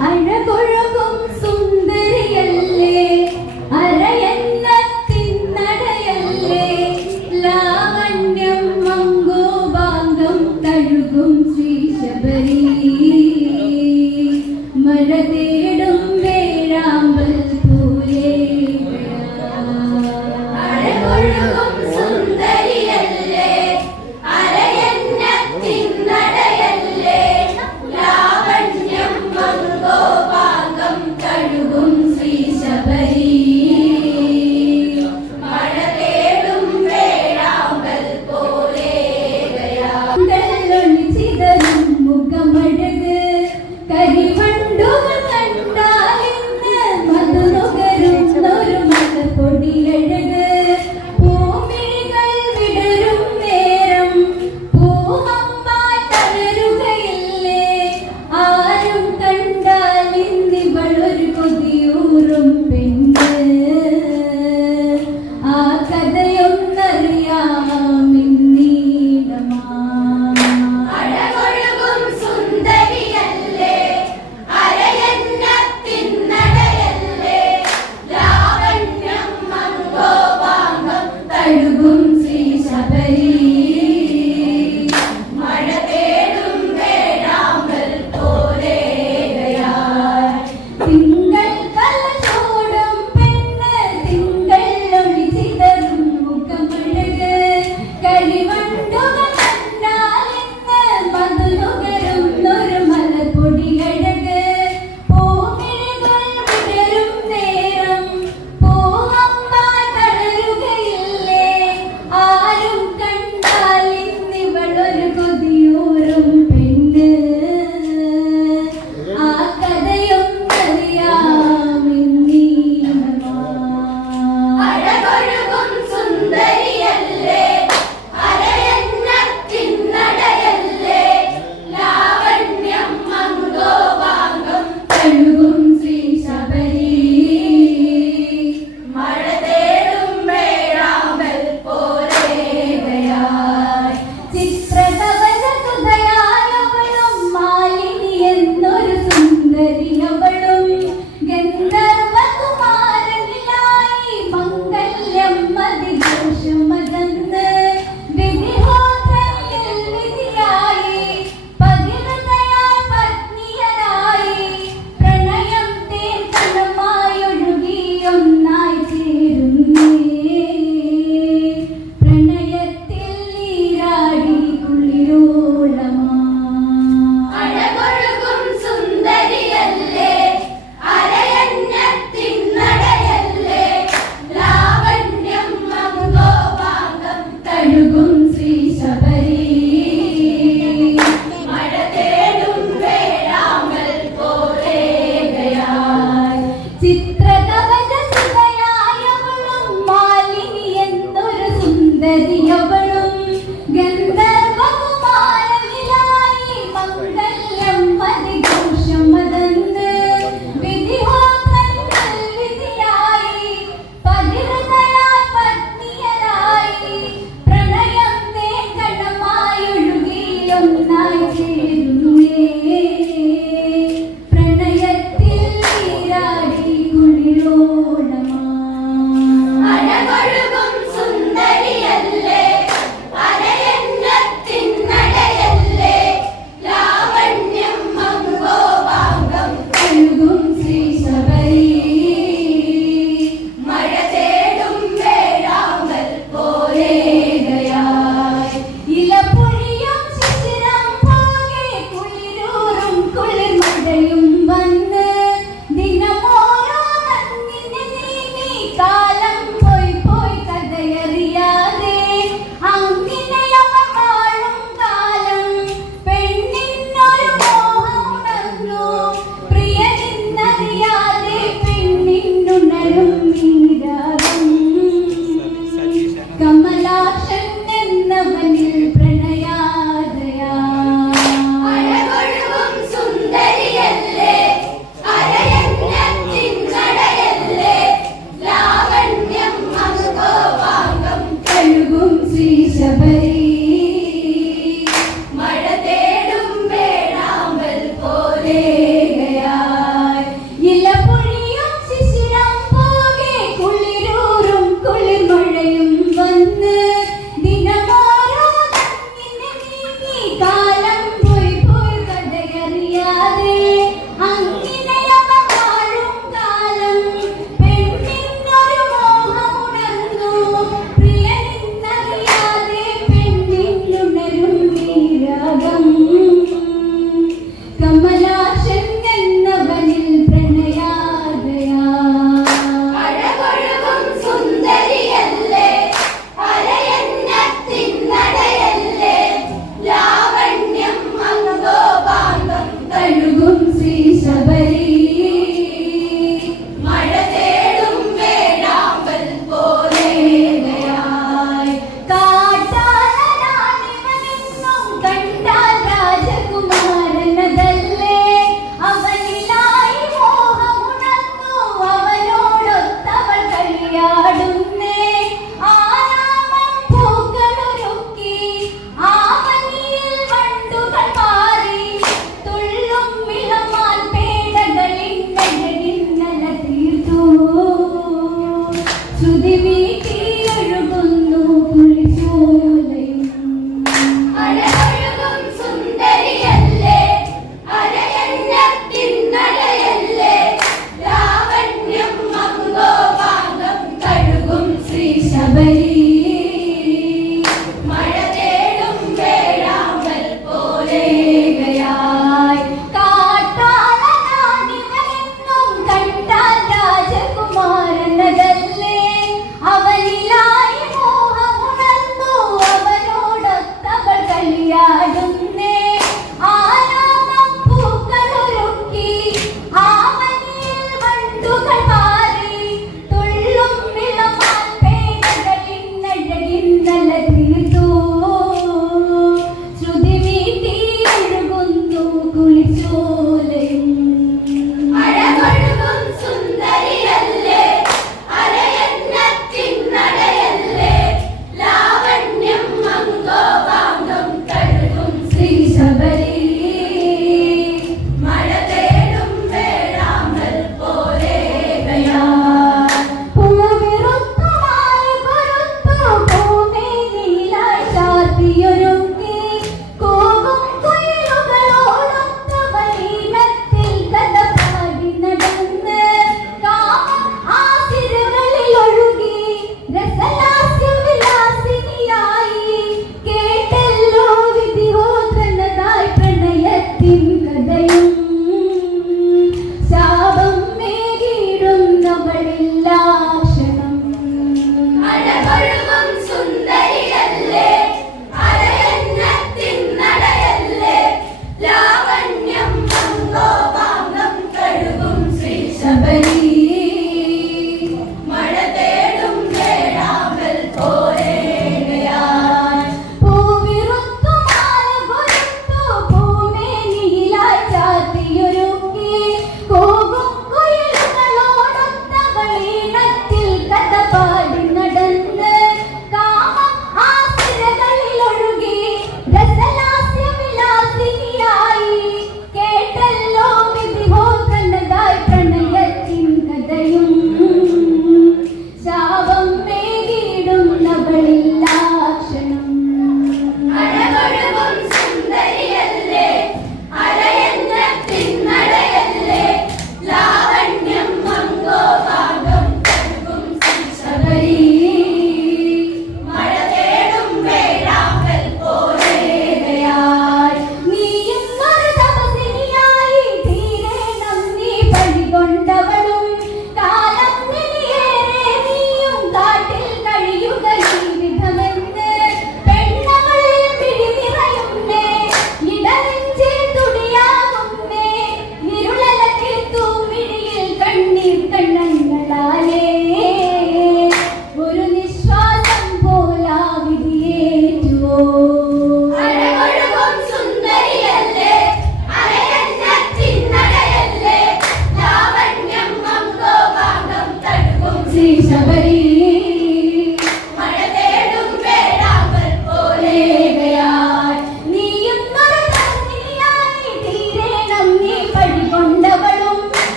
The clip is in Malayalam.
അഴകൊഴകും സുന്ദരിയ